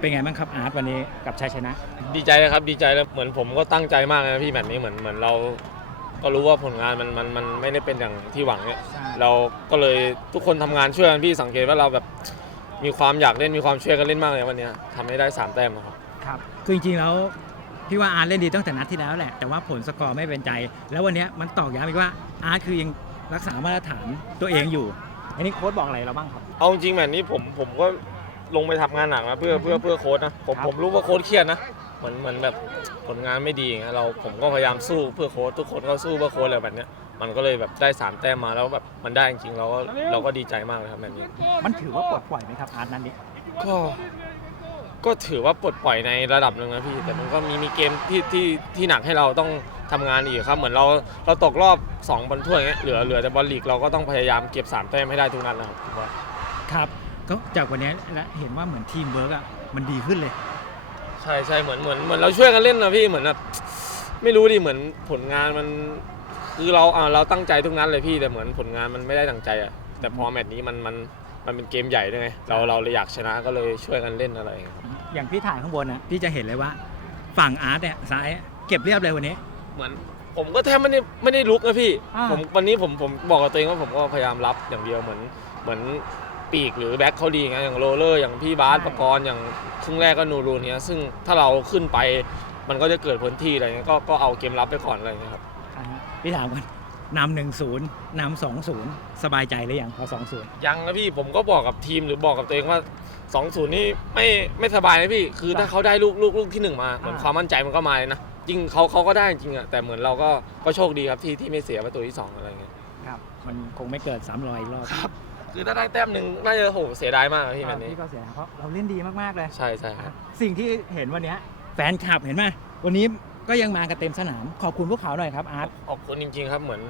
เป็นไงบ้างครับอาร์ตวันนี้กับชัยชนะ ดีใจนะครับดีใจแล้วเหมือนผมก็ตั้งใจมากนะพี่แมตช์นี้เหมือนเหมือนเรา ก็รู้ว่าผลงานมันมันมันไม่ได้เป็นอย่างที่หวังเนี่ยใช่ เราก็เลยทุกคนทำงานช่วยกันพี่สังเกตว่าเราแบบมีความอยากเล่นมีความช่วยกันเล่นมากเลยวันเนี้ยทำให้ได้สามแต้มนะครับ ครับคือจริงๆแล้วพี่ว่าอาร์ตเล่นดีตั้งแต่นัดที่แล้วแหละ แต่ว่าผลสกอร์ไม่เป็นใจ แล้ววันเนี้ยมันตอกย้ำอีกว่าอาร์ตคือยังรักษามาตรฐานตัวเองอยู่ อันนี้โค้ชบอกอะไรเราบ้างครับ เอาจริงๆแมตช์นี้ผมผมก็ ลงไปทำงานหนักนะเพื่อเพื่อเพื่อโค้ชนะผมครับผมรู้ว่าโค้ชเครียดนะเหมือนเหมือนแบบผลงานไม่ดีอย่างเงี้ยเราผมก็พยายามสู้เพื่อโค้ชทุกคนก็สู้เพื่อโค้ชอะไรแบบเนี้ยมันก็เลยแบบได้สามแต้มมาแล้วแบบมันได้จริงๆเราก็เราก็ดีใจมากเลยครับแมตช์นี้ มันถือว่าปลดปล่อยไหมครับอาร์ตนั้นนี้ก็ก็ถือว่าปลดปล่อยในระดับหนึ่งนะพี่ แต่มันก็มีมีเกมที่ที่ที่หนักให้เราต้องทำงานอีกครับ เหมือนเราเราตกรอบ2บอลถ้วยอย่างเงี้ยเหลือเหลือแต่บอลลีกเราก็ต้องพยายามเก็บสามแต้มให้ได้ทุกนัดนะครับผมว่า ครับ ก็จากวันนี้แล้วเห็นว่าเหมือนทีมเวิร์กอะมันดีขึ้นเลย ใช่ใช่เหมือนเหมือนเหมือนเราช่วยกันเล่นนะพี่เหมือนแบบไม่รู้ดิเหมือนผลงานมัน คือเราอ่าเราตั้งใจทุกนัดเลยพี่แต่เหมือนผลงานมันไม่ได้ดังใจอะแต่พอแมตช์นี้มันมันมันเป็นเกมใหญ่ด้วยไงเราเราเลยอยากชนะก็เลยช่วยกันเล่นอะไรอย่างเงี้ยครับอย่างพี่ถ่ายข้างบนนะพี่จะเห็นเลยว่า ฝั่งอาร์ตเนี่ยซ้ายเก็บเรียบเลยวันนี้ เหมือนผมก็แทบไม่ได้ไม่ได้ลุกนะพี่ อ่า ผมวันนี้ผมผมบอกกับตัวเองว่าผมก็พยายามรับอย่างเดียวเหมือนเหมือน ปีกหรือแบ็คเขาดีไงอย่างโรลเลอร์อย่างพี่บาสประกรณ์อย่างครึ่งแรกก็นูรูเนี้ยซึ่งถ้าเราขึ้นไปมันก็จะเกิดพื้นที่อะไรเงี้ยก็ก็เอาเกมรับไปก่อนอะไรเงี้ยครับอ่าฮะพี่ถามกันนำหนึ่งศูนย์นำสองศูนย์สบายใจหรือยังพอสองศูนย์ยังนะพี่ผมก็บอกกับทีมหรือบอกกับตัวเองว่า2อศูนย์นี่ไม่ไม่สบายนะพี่คือถ้าเขาได้ลูกลูกลูกที่หนึ่งมาเหมือนความมั่นใจมันก็มาเลยนะจริงเขาเขาก็ได้จริงอะแต่เหมือนเราก็ก็โชคดีครับที่ที่ไม่เสียประตูที่สองอะไรเงี้ย ครับ มันคงไม่เกิดซ้ำรอยอีกรอบ คือถ้าได้แต้มหนึ่งน่าจะโหเสียดายมากอะพี่แมตช์นี้ พี่ก็เสียเพราะเราเล่นดีมากๆเลย ใช่ใช่ครับสิ่งที่เห็นวันเนี้ยแฟนคลับเห็นไหมวันนี้ก็ยังมากันเต็มสนาม ขอบคุณพวกเขาหน่อยครับอาร์ตขอบคุณจริง ๆ ครับเหมือน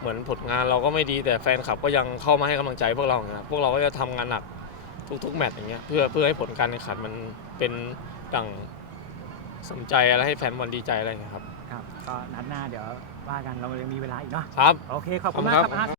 เหมือนผลงานเราก็ไม่ดีแต่แฟนคลับก็ยังเข้ามาให้กำลังใจพวกเรานะครับพวกเราก็จะทำงานหนักทุกๆแมตช์อย่างเงี้ยเพื่อเพื่อให้ผลการแข่งขันมันเป็นดังสนใจอะไรให้แฟนบอลดีใจอะไรอย่างเงี้ยครับ ครับก็นัดหน้าเดี๋ยวว่ากันเรายังมีเวลาอีกเนาะครับ โอเคขอบคุณมากครับอาร์ต